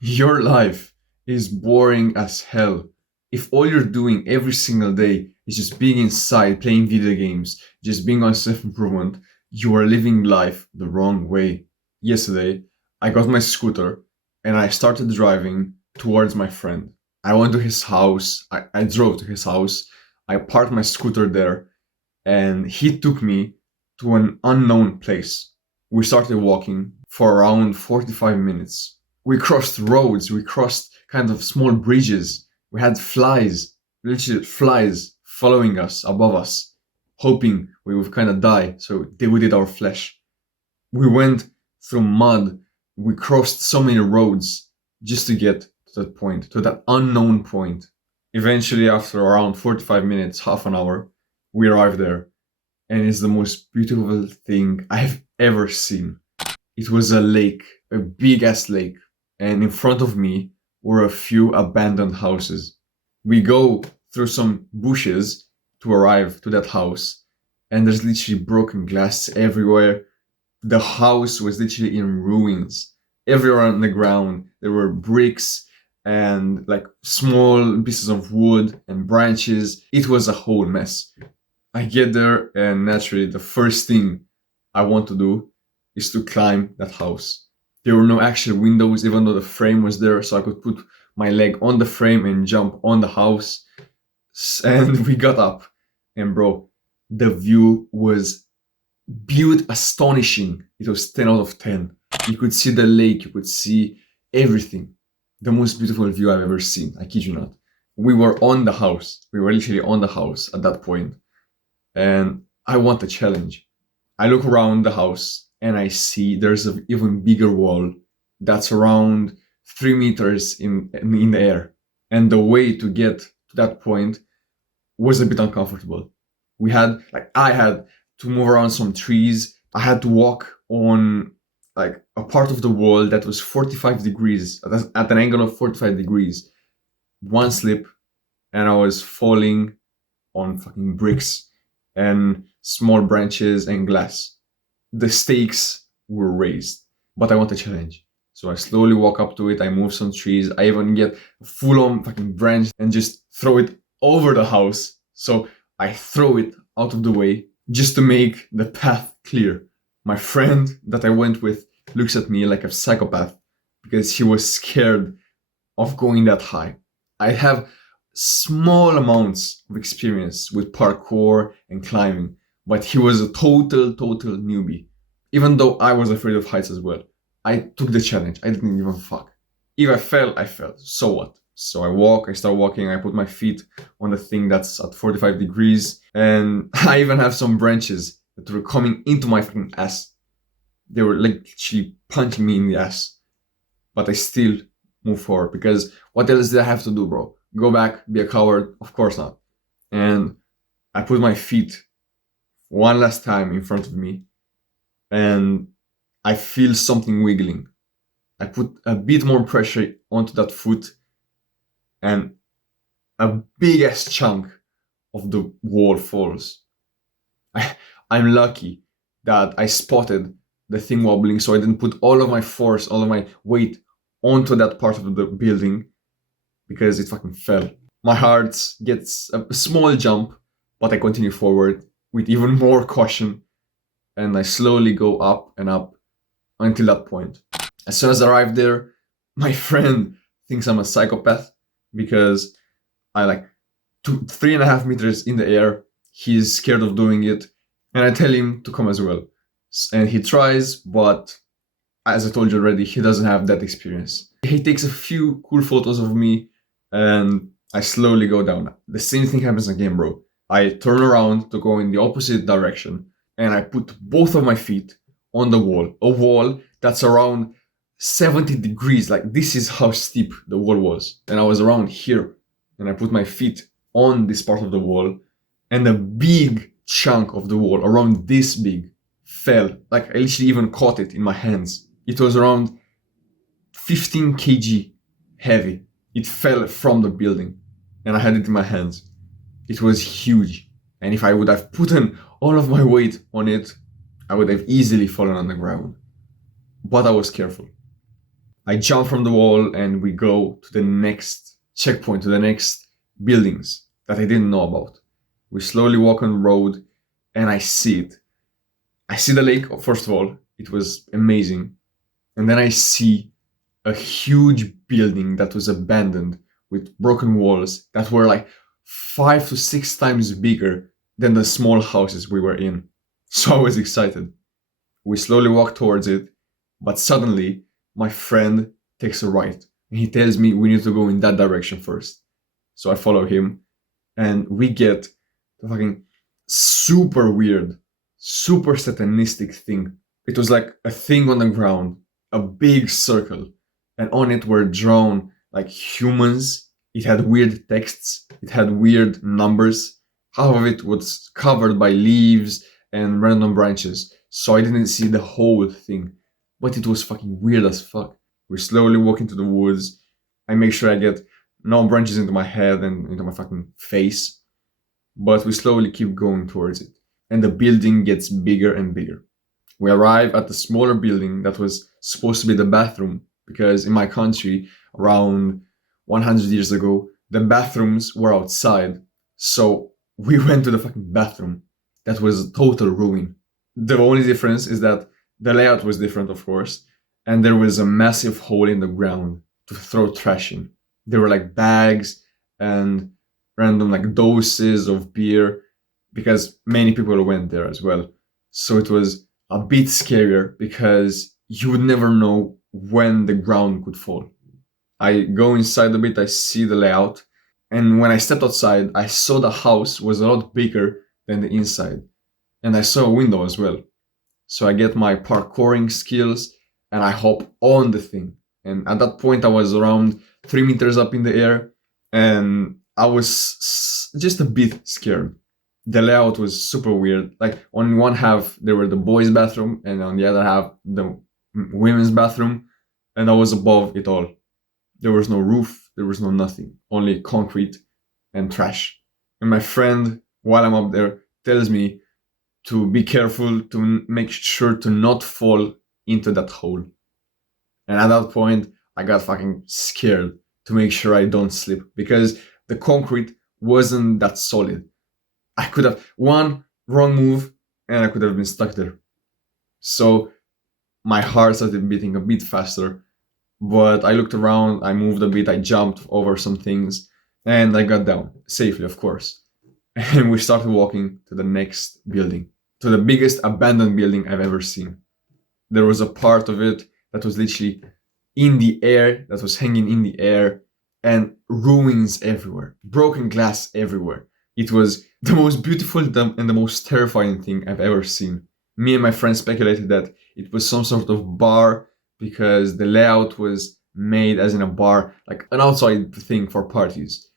Your life is boring as hell. If all you're doing every single day is just being inside, playing video games, just being on self improvement, you are living life the wrong way. Yesterday, I got my scooter and I started driving towards my friend. I went to his house, I drove to his house, I parked my scooter there, and he took me to an unknown place. We started walking for around 45 minutes. We crossed roads, we crossed kind of small bridges. We had flies, literally flies following us, above us, hoping we would kind of die so they would eat our flesh. We went through mud, we crossed so many roads just to get to that point, to that unknown point. Eventually, after around 45 minutes, half an hour, we arrived there, and it's the most beautiful thing I've ever seen. It was a lake, a big ass lake, and in front of me were a few abandoned houses. We go through some bushes to arrive to that house, and there's literally broken glass everywhere. The house was literally in ruins. Everywhere on the ground, there were bricks and like small pieces of wood and branches. It was a whole mess. I get there, and naturally, the first thing I want to do is to climb that house. There were no actual windows, even though the frame was there, so I could put my leg on the frame and jump on the house. And we got up, and bro, the view was astonishing. It was 10 out of 10. You could see the lake, you could see everything. The most beautiful view I've ever seen, I kid you not. We were on the house. We were literally on the house at that point. And I want a challenge. I look around the house and I see there's an even bigger wall that's around 3 meters in the air. And the way to get to that point was a bit uncomfortable. I had to move around some trees. I had to walk on like a part of the wall that was 45 degrees, at an angle of 45 degrees. One slip and I was falling on fucking bricks and small branches and glass. The stakes were raised, but I want a challenge. So I slowly walk up to it, I move some trees, I even get a full on fucking branch and just throw it over the house. So I throw it out of the way just to make the path clear. My friend that I went with looks at me like a psychopath because he was scared of going that high. I have small amounts of experience with parkour and climbing, but he was a total newbie. Even though I was afraid of heights as well, I took the challenge. I didn't give a fuck. If I fell, I fell. So what? So I start walking, I put my feet on the thing that's at 45 degrees, and I even have some branches that were coming into my fucking ass. They were like literally punching me in the ass. But I still move forward because what else did I have to do, bro? Go back, be a coward? Of course not. And I put my feet one last time in front of me, and I feel something wiggling. I put a bit more pressure onto that foot, and a big ass chunk of the wall falls. I'm lucky that I spotted the thing wobbling, so I didn't put all of my force, all of my weight onto that part of the building because it fucking fell. My heart gets a small jump, but I continue forward with even more caution, and I slowly go up and up until that point. As soon as I arrive there, my friend thinks I'm a psychopath because I like 3.5 meters in the air. He's scared of doing it, and I tell him to come as well. And he tries, but as I told you already, he doesn't have that experience. He takes a few cool photos of me, and I slowly go down. The same thing happens again, bro. I turn around to go in the opposite direction, and I put both of my feet on the wall. A wall that's around 70 degrees. Like, this is how steep the wall was. And I was around here, and I put my feet on this part of the wall, and a big chunk of the wall, around this big, fell. Like, I literally even caught it in my hands. It was around 15 kg heavy. It fell from the building, and I had it in my hands. It was huge, and if I would have put all of my weight on it, I would have easily fallen on the ground. But I was careful. I jump from the wall and we go to the next checkpoint, to the next buildings that I didn't know about. We slowly walk on the road and I see it. I see the lake, first of all, it was amazing. And then I see a huge building that was abandoned with broken walls that were like 5 to 6 times bigger than the small houses we were in. So I was excited. We slowly walk towards it, but suddenly my friend takes a right and he tells me we need to go in that direction first. So I follow him and we get the fucking super weird, super satanistic thing. It was like a thing on the ground, a big circle, and on it were drawn like humans. It had weird texts, it had weird numbers. Half of it was covered by leaves and random branches, so I didn't see the whole thing. But it was fucking weird as fuck. We slowly walk into the woods. I make sure I get no branches into my head and into my fucking face. But we slowly keep going towards it. And the building gets bigger and bigger. We arrive at the smaller building that was supposed to be the bathroom, because in my country, around 100 years ago, the bathrooms were outside. So we went to the fucking bathroom. That was a total ruin. The only difference is that the layout was different, of course, and there was a massive hole in the ground to throw trash in. There were like bags and random like doses of beer, because many people went there as well. So it was a bit scarier because you would never know when the ground could fall. I go inside a bit, I see the layout, and when I stepped outside, I saw the house was a lot bigger than the inside, and I saw a window as well. So I get my parkouring skills and I hop on the thing. And at that point, I was around 3 meters up in the air, and I was just a bit scared. The layout was super weird. Like on one half there were the boys' bathroom, and on the other half the women's bathroom, and I was above it all. There was no roof, there was no nothing, only concrete and trash. And my friend, while I'm up there, tells me to be careful, to make sure to not fall into that hole. And at that point, I got fucking scared to make sure I don't slip, because the concrete wasn't that solid. I could have one wrong move and I could have been stuck there. So my heart started beating a bit faster, but I looked around, I moved a bit, I jumped over some things, and I got down safely, of course. And we started walking to the next building, to the biggest abandoned building I've ever seen. There was a part of it that was literally in the air, that was hanging in the air, and ruins everywhere, broken glass everywhere. It was the most beautiful and the most terrifying thing I've ever seen. Me and my friends speculated that it was some sort of bar, because the layout was made as in a bar, like an outside thing for parties.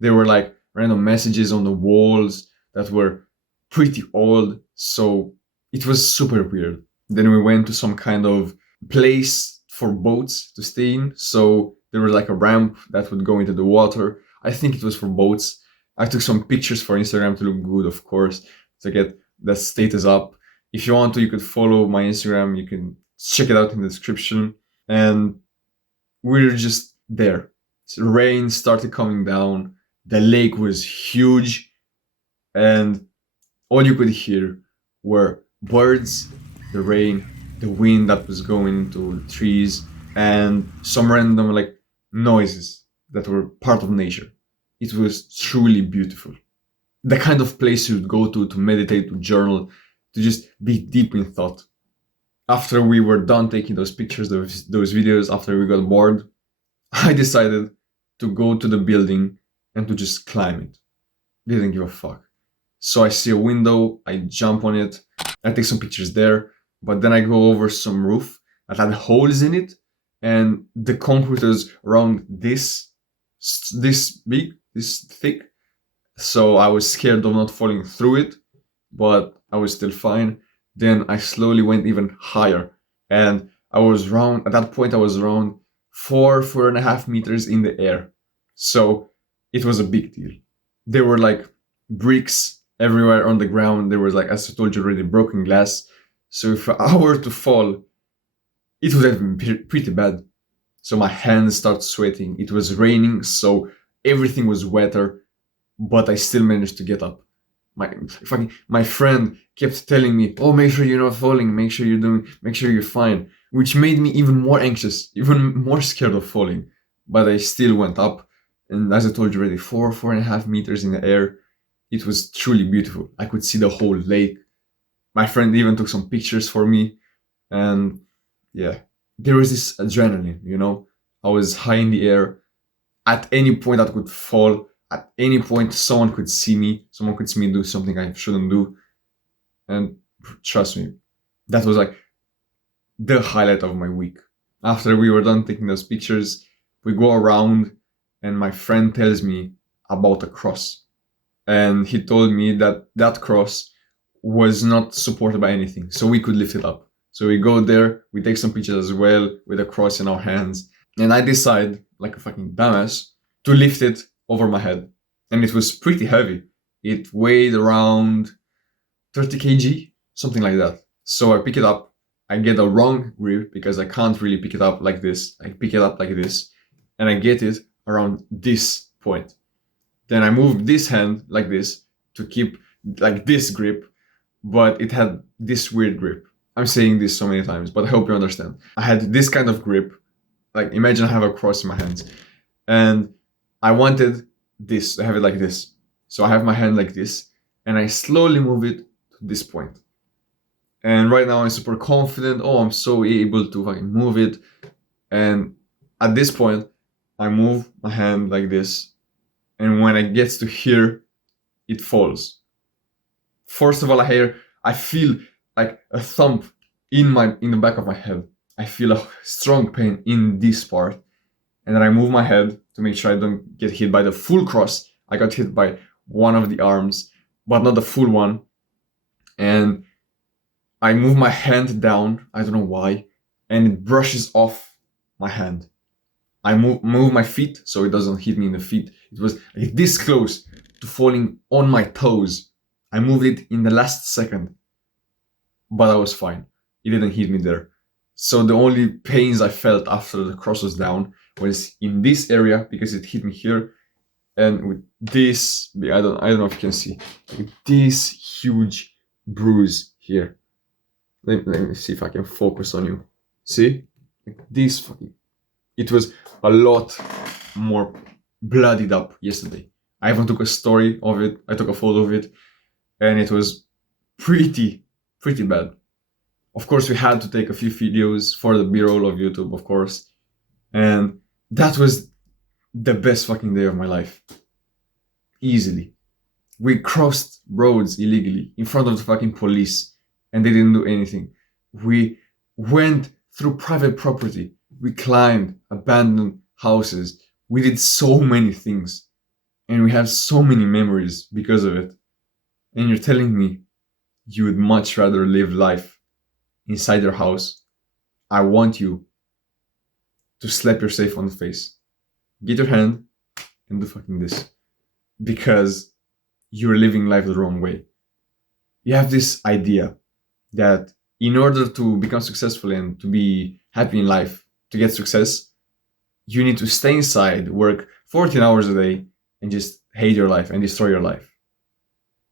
There were like random messages on the walls that were pretty old, so it was super weird. Then we went to some kind of place for boats to stay in, so there was like a ramp that would go into the water. I think it was for boats. I took some pictures for Instagram to look good, of course, to get the status up. If you want to, you could follow my Instagram. You can check it out in the description. And we were just there. So rain started coming down. The lake was huge. And all you could hear were birds, the rain, the wind that was going into the trees, and some random like noises that were part of nature. It was truly beautiful. The kind of place you'd go to meditate, to journal, to just be deep in thought. After we were done taking those pictures, those videos, after we got bored, I decided to go to the building and to just climb it. Didn't give a fuck. So I see a window, I jump on it, I take some pictures there, but then I go over some roof that had holes in it, and the concrete is around this big, this thick. So I was scared of not falling through it, but I was still fine. Then I slowly went even higher, and at that point I was around 4.5 meters in the air. So it was a big deal. There were like bricks everywhere on the ground. There was, like, as I told you already, broken glass. So if I were to fall, it would have been pretty bad. So my hands start sweating. It was raining, so everything was wetter, but I still managed to get up. My friend kept telling me, "Oh, make sure you're not falling. Make sure you're fine," which made me even more anxious, even more scared of falling. But I still went up, and as I told you already, 4.5 meters in the air. It was truly beautiful. I could see the whole lake. My friend even took some pictures for me, and yeah, there was this adrenaline. I was high in the air. At any point, I could fall. At any point, someone could see me. Someone could see me do something I shouldn't do. And trust me, that was like the highlight of my week. After we were done taking those pictures, we go around, and my friend tells me about a cross. And he told me that that cross was not supported by anything, so we could lift it up. So we go there, we take some pictures as well with a cross in our hands, and I decide, like a fucking dumbass, to lift it over my head. And it was pretty heavy. It weighed around 30 kg, something like that. So I pick it up. I get a wrong grip because I can't really pick it up like this. I pick it up like this, and I get it around this point. Then I move this hand like this to keep like this grip, but it had this weird grip. I'm saying this so many times, but I hope you understand. I had this kind of grip. Like, imagine I have a cross in my hands, and I wanted this to have it like this. So I have my hand like this, and I slowly move it to this point. And right now I'm super confident. Oh, I'm so able to fucking move it. And at this point, I move my hand like this, and when it gets to here, it falls. First of all, I feel like a thump in the back of my head. I feel a strong pain in this part, and then I move my head to make sure I don't get hit by the full cross. I got hit by one of the arms, but not the full one. And I move my hand down, I don't know why, and it brushes off my hand. I move my feet so it doesn't hit me in the feet. It was like this close to falling on my toes. I moved it in the last second, but I was fine. It didn't hit me there. So the only pains I felt after the cross was down was in this area because it hit me here, and with this, I don't know if you can see, with this huge bruise here. Let me see if I can focus on you. See? Like this fucking. It was a lot more bloodied up yesterday. I even took a story of it. I took a photo of it, and it was pretty bad. Of course, we had to take a few videos for the B-roll of YouTube, of course. And that was the best fucking day of my life. Easily. We crossed roads illegally in front of the fucking police, and they didn't do anything. We went through private property. We climbed abandoned houses. We did so many things. And we have so many memories because of it. And you're telling me you would much rather live life inside your house. I want you to slap yourself on the face. Get your hand and do fucking this. Because you're living life the wrong way. You have this idea that in order to become successful and to be happy in life, to get success, you need to stay inside, work 14 hours a day, and just hate your life and destroy your life.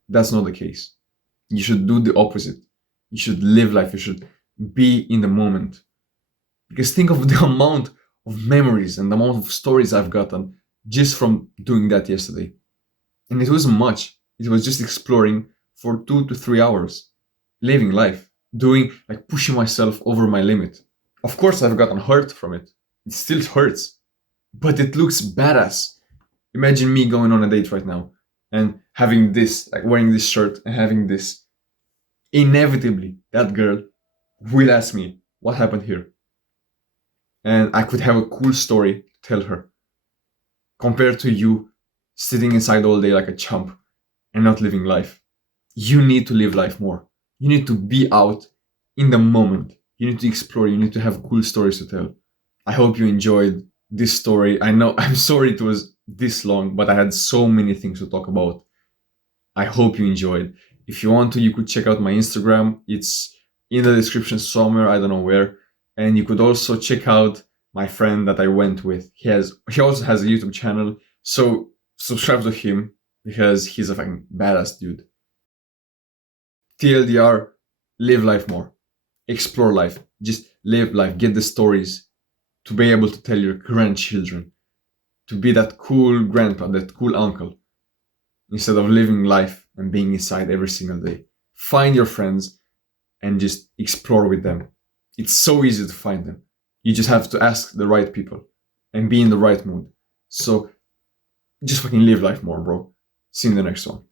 That's not the case. You should do the opposite. You should live life. You should be in the moment. Because think of the amount of memories and the amount of stories I've gotten just from doing that yesterday. And it wasn't much. It was just exploring for 2 to 3 hours. Living life. Doing, like, pushing myself over my limit. Of course, I've gotten hurt from it. It still hurts. But it looks badass. Imagine me going on a date right now and having this, like wearing this shirt and having this. Inevitably, that girl will ask me, what happened here? And I could have a cool story to tell her. Compared to you sitting inside all day like a chump and not living life. You need to live life more. You need to be out in the moment. You need to explore. You need to have cool stories to tell. I hope you enjoyed this story. I know, I'm sorry it was this long, but I had so many things to talk about. I hope you enjoyed. If you want to, you could check out my Instagram. It's in the description somewhere, I don't know where. And you could also check out my friend that I went with, he also has a YouTube channel. So subscribe to him because he's a fucking badass dude. TLDR, live life more. Explore life. Just live life. Get the stories to be able to tell your grandchildren. To be that cool grandpa, that cool uncle. Instead of living life and being inside every single day. Find your friends and just explore with them. It's so easy to find them. You just have to ask the right people and be in the right mood. So just fucking live life more, bro. See you in the next one.